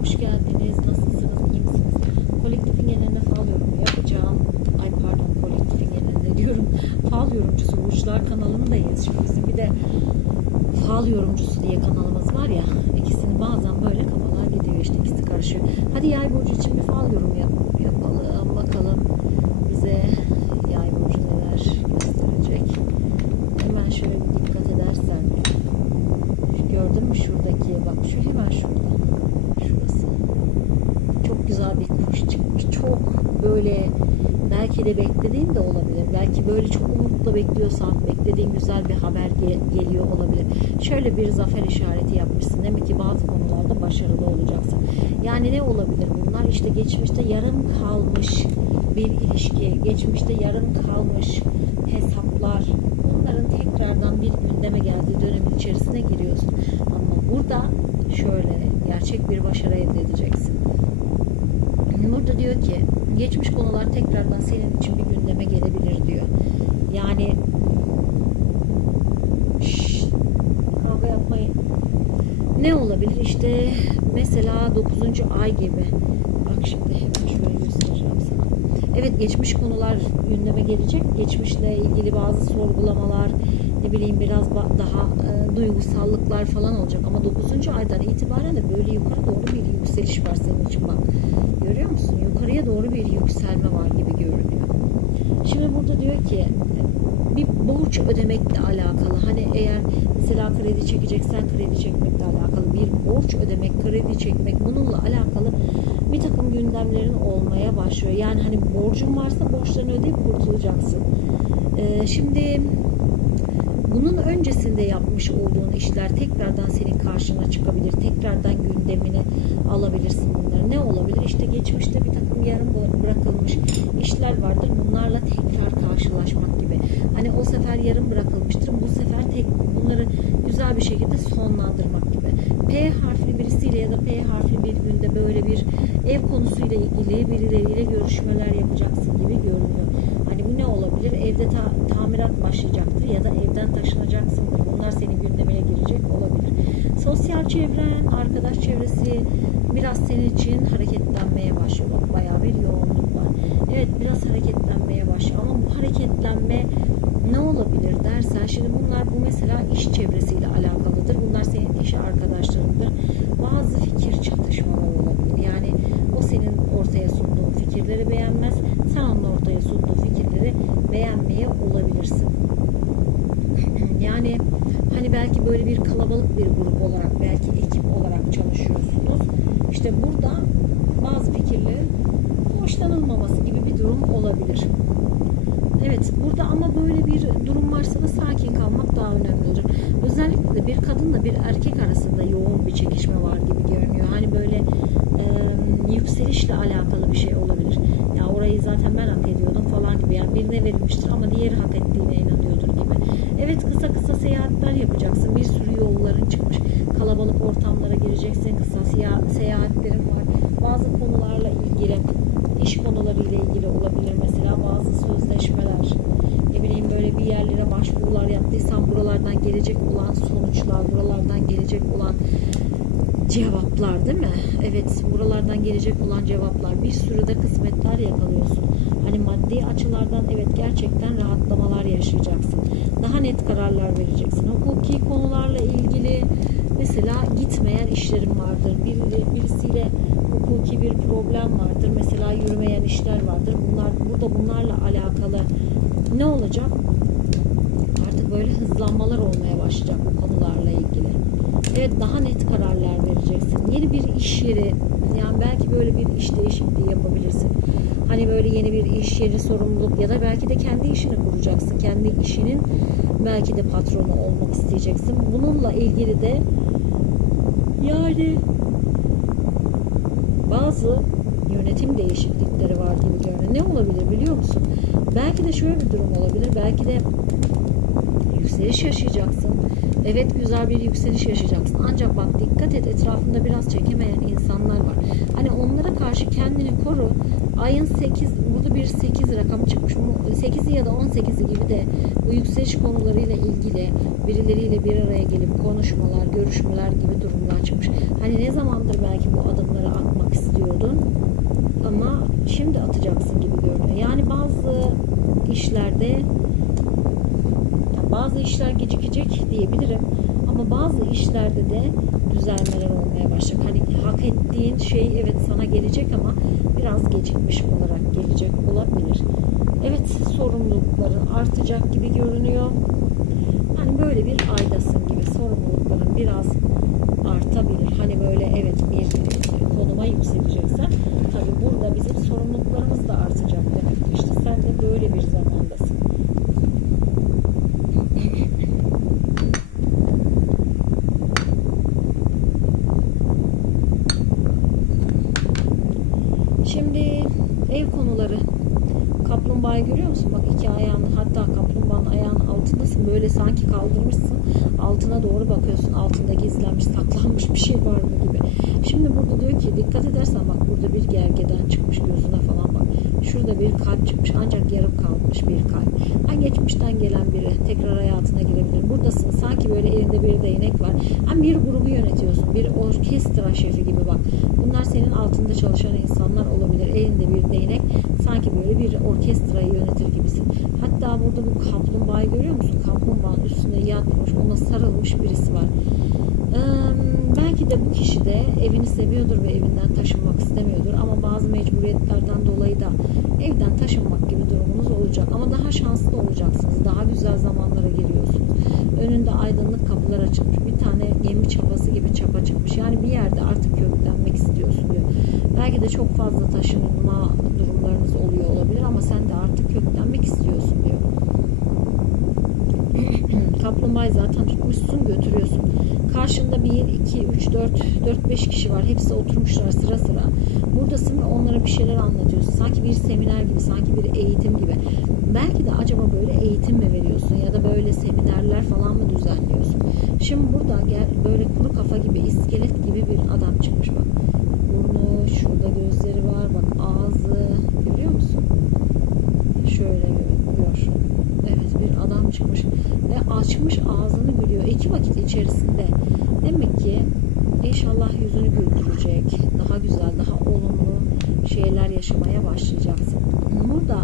hoş geldiniz. Nasılsınız, iyi misiniz? Kolektifin geneline fal yorumu yapacağım. Ay pardon, kolektifin genelinde diyorum. Fal yorumcusu Burçlar kanalındayız. Şimdi bizim bir de fal yorumcusu diye kanalımız var ya. İkisini bazen böyle kafalar gidiyor işte ikisi karışıyor. Hadi yay burcu için bir fal yorumu yap- yapalım. Bakalım bize yay burcu neler gösterecek. Hemen şöyle bir dikkat edersen. Şu gördün mü şuradaki bak şu hemen şurada. Şurası. Çok güzel bir kuş çıkmış. Çok böyle belki de beklediğin de olabilir. Belki böyle çok umutla bekliyorsan beklediğin güzel bir haber ge- geliyor olabilir. Şöyle bir zafer işareti yapmışsın. Demek ki bazı konularda başarılı olacaksın. Yani ne olabilir bunlar? İşte geçmişte yarım kalmış bir ilişki, geçmişte yarım kalmış hesaplar. Bunların tekrardan bir gündeme geldiği dönemin içerisine giriyorsun. Ama burada şöyle gerçek bir başarı elde edeceksin. Burada diyor ki geçmiş konular tekrardan senin için bir gündeme gelebilir diyor. Yani Şşş, kavga yapmayın. Ne olabilir? İşte mesela 9. ay gibi. Bak şimdi hemen göstereceğim sana. Evet geçmiş konular gündeme gelecek. Geçmişle ilgili bazı sorgulamalar, ne bileyim biraz daha e, duygusallıklar falan olacak. Ama 9. aydan itibaren de böyle yukarı doğru bir yükseliş var senin için bak. Görüyor musun? Yukarıya doğru bir yükselme var gibi görünüyor. Şimdi burada diyor ki bir borç ödemekle alakalı. Hani eğer mesela kredi çekeceksen kredi çekmekle alakalı bir borç ödemek, kredi çekmek bununla alakalı bir takım gündemlerin olmaya başlıyor. Yani hani borcun varsa borçlarını ödeyip kurtulacaksın. Ee, şimdi bunun öncesinde yapmış olduğun işler tekrardan senin karşına çıkabilir. Tekrardan gündemine alabilirsin bunları. Ne olabilir? İşte geçmişte bir takım yarım bırakılmış işler vardır. Bunlarla tekrar karşılaşmak gibi. Hani o sefer yarım bırakılmıştır. Bu sefer tek bunları güzel bir şekilde sonlandırmak gibi. P harfli birisiyle ya da P harfli bir günde böyle bir ev konusuyla ilgili birileriyle görüşmeler yapacaksın gibi görünüyor. Olabilir? Evde ta- tamirat başlayacaktır ya da evden taşınacaksındır. Bunlar senin gündemine girecek olabilir. Sosyal çevren, arkadaş çevresi biraz senin için hareketlenmeye başlıyor. Bak bayağı bir yoğunluk var. Evet biraz hareketlenmeye başlıyor ama bu hareketlenme ne olabilir dersen şimdi bunlar bu mesela iş çevresiyle alakalıdır. Bunlar senin iş arkadaşlarındır. Bazı fikir çatışmaları olabilir. Yani o senin ortaya sunduğun fikirleri beğenmez. Sen onun ortaya sunduğu fikirleri beğenmeye olabilirsin. Yani hani belki böyle bir kalabalık bir grup olarak belki ekip olarak çalışıyorsunuz. İşte burada bazı fikirlerin hoşlanılmaması gibi bir durum olabilir. Evet burada ama böyle bir durum varsa da sakin kalmak daha önemli olacak. Özellikle de bir kadınla bir erkek arasında yoğun bir çekişme var gibi görünüyor. Hani böyle e, yükselişle alakalı bir şey olabilir. Ya orayı zaten ediyordum falan gibi. Yani birine verilmiştir ama diğeri hak ettiğine inanıyordur gibi. Evet kısa kısa seyahatler yapacaksın. Bir sürü yolların çıkmış. Kalabalık ortamlara gireceksin. Kısa seya- seyahatlerin var. Bazı konularla ilgili iş konularıyla ilgili olabilir mesela bazı sözleşmeler ne bileyim böyle bir yerlere başvurular yaptıysan buralardan gelecek olan sonuçlar buralardan gelecek olan cevaplar değil mi? Evet buralardan gelecek olan cevaplar bir sürü de kısmetler yakalıyorsun. Hani maddi açılardan evet gerçekten rahatlamalar yaşayacaksın. Daha net kararlar vereceksin. Hukuki konularla ilgili mesela gitmeyen işlerin vardır. Bir, birisiyle hukuki bir problem vardır. Mesela yürümeyen işler vardır. Bunlar burada bunlarla alakalı ne olacak? Artık böyle hızlanmalar olmaya başlayacak bu konularla ilgili. Evet daha net kararlar vereceksin. Yeni bir iş yeri yani belki böyle bir iş değişikliği yapabilirsin. Hani böyle yeni bir iş yeri sorumluluk ya da belki de kendi işini kuracaksın. Kendi işinin belki de patronu olmak isteyeceksin. Bununla ilgili de yani bazı yönetim değişiklikleri var gibi görünüyor. Ne olabilir biliyor musun? Belki de şöyle bir durum olabilir. Belki de yükseliş yaşayacaksın. Evet güzel bir yükseliş yaşayacaksın. Ancak bak dikkat et etrafında biraz çekemeyen insanlar var. Hani onlara karşı kendini koru. Ayın 8 burada bir 8 rakamı çıkmış. 8'i ya da 18'i gibi de bu yükseliş konularıyla ilgili birileriyle bir araya gelip konuşmalar, görüşmeler gibi durumlar çıkmış. Hani ne zamandır belki bu adımları atmak istiyordun ama şimdi atacaksın gibi görünüyor. Yani bazı işlerde bazı işler gecikecek diyebilirim ama bazı işlerde de düzelmeler olmaya başlayacak. Hani hak ettiğin şey evet sana gelecek ama biraz gecikmiş olarak gelecek olabilir. Evet sorumlulukların artacak gibi görünüyor. Yani böyle bir aydasın gibi sorumlulukların biraz artabilir. Hani böyle evet bir konuma yükseleceksen tabii burada bizim sorumluluklarımız da artacak demektir. İşte sen de böyle bir zamandasın. Şimdi konuları. Kaplumbağayı görüyor musun? Bak iki ayağını hatta kaplumbağanın ayağının altındasın. Böyle sanki kaldırmışsın. Altına doğru bakıyorsun. Altında gizlenmiş, saklanmış bir şey var mı gibi. Şimdi burada diyor ki dikkat edersen bak burada bir gergeden çıkmış gözüne falan bak. Şurada bir kalp çıkmış ancak yarım kalmış bir kalp. Ha geçmişten gelen biri tekrar hayatına girebilir. Buradasın sanki böyle elinde bir değnek var. Hem bir grubu yönetiyorsun. Bir orkestra şefi gibi bak. Bunlar senin altında çalışan insanlar olabilir. Elinde bir değnek sanki bir orkestrayı yönetir gibisin. Hatta burada bu kaplumbağayı görüyor musun? Kaplumbağanın üstünde yatmış, ona sarılmış birisi var. Ee, belki de bu kişi de evini seviyordur ve evinden taşınmak istemiyordur. Ama bazı mecburiyetlerden dolayı da evden taşınmak gibi durumunuz olacak. Ama daha şanslı olacaksınız. Daha güzel zamanlara giriyorsunuz önünde aydınlık kapılar açılmış. Bir tane gemi çapası gibi çapa çıkmış. Yani bir yerde artık köklenmek istiyorsun diyor. Belki de çok fazla taşınma oluyor olabilir ama sen de artık köklenmek istiyorsun diyor kaplumbağayı zaten tutmuşsun götürüyorsun. Karşında 1, 2, 3, 4, 4, 5 kişi var. Hepsi oturmuşlar sıra sıra. Buradasın ve onlara bir şeyler anlatıyorsun. Sanki bir seminer gibi, sanki bir eğitim gibi. Belki de acaba böyle eğitim mi veriyorsun ya da böyle seminerler falan mı düzenliyorsun? Şimdi burada gel böyle kuru kafa gibi, iskelet gibi bir İki vakit içerisinde demek ki inşallah yüzünü güldürecek. Daha güzel, daha olumlu şeyler yaşamaya başlayacaksın. Burada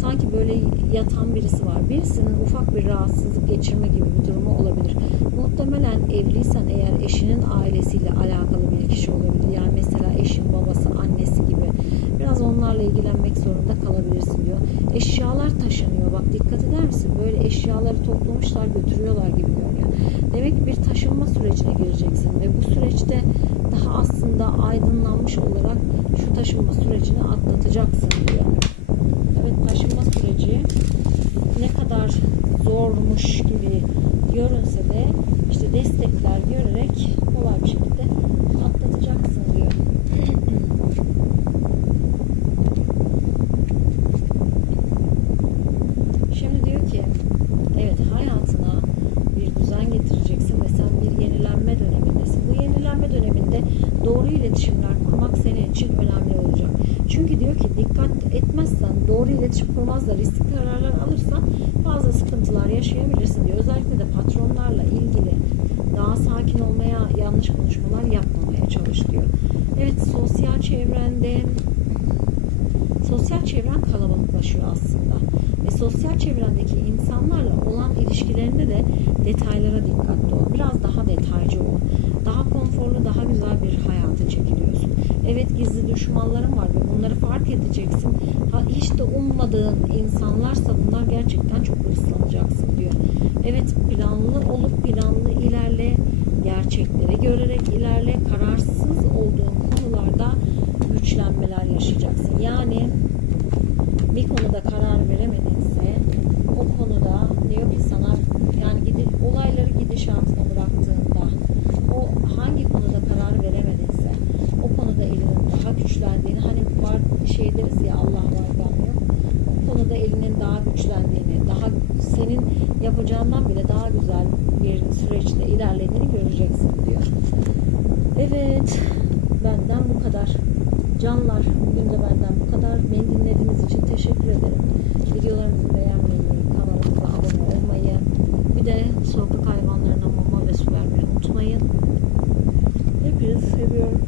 sanki böyle yatan birisi var. Birisinin ufak bir rahatsızlık geçirme gibi bir durumu olabilir. Muhtemelen evliysen eğer eşinin ailesiyle alakalı bir kişi olabilir. Yani mesela eşin babası. Biraz onlarla ilgilenmek zorunda kalabilirsin diyor. Eşyalar taşınıyor. Bak dikkat eder misin? Böyle eşyaları toplamışlar götürüyorlar gibi görünüyor. Demek bir taşınma sürecine gireceksin ve bu süreçte daha aslında aydınlanmış olarak şu taşınma sürecini atlatacaksın diyor. Evet taşınma süreci ne kadar zormuş gibi görünse de işte destekler görerek kolay bir şekilde atlatacaksın diyor. Şimdi diyor ki evet hayatına bir düzen getireceksin ve sen bir yenilenme dönemindesin. Bu yenilenme döneminde doğru iletişimler kurmak senin için önemli olacak. Çünkü diyor ki dikkat etmezsen, doğru iletişim kurmazsa, riskli kararlar alırsan bazı sıkıntılar yaşayabilirsin diyor. Özellikle de patronlarla ilgili daha sakin olmaya, yanlış konuşmalar yapmamaya çalış diyor. Evet sosyal çevrende sosyal çevren kalabalıklaşıyor aslında. Ve sosyal çevrendeki insanlarla olan ilişkilerinde de detaylara dikkatli ol. Biraz daha detaycı ol. Daha konforlu, daha güzel bir hayata çekiliyorsun. Evet gizli düşmanların var ve bunları fark edeceksin. Ha, hiç de ummadığın insanlarsa bunlar gerçekten çok hırslanacaksın diyor. Evet planlı olup planlı ilerle, gerçekleri görerek ilerle, kararsız olduğun konularda güçlenmeler yaşayacaksın. Yani bir konuda karar veremedinse o konuda diyor ki sana yani gidi, olayları gidişatına bıraktığında o hangi konuda karar veremedinse o konuda elinin daha güçlendiğini hani var şey deriz ya Allah var ben yok o konuda elinin daha güçlendiğini daha senin yapacağından bile daha güzel bir süreçte ilerlediğini göreceksin diyor. Evet, benden bu kadar. Canlar, bugün de benden bu kadar. Beni dinlediğiniz için teşekkür ederim. Videolarımızı beğenmeyi, kanalımıza abone olmayı, bir de sokak hayvanlarına mama ve su vermeyi unutmayın. Hepinizi seviyorum.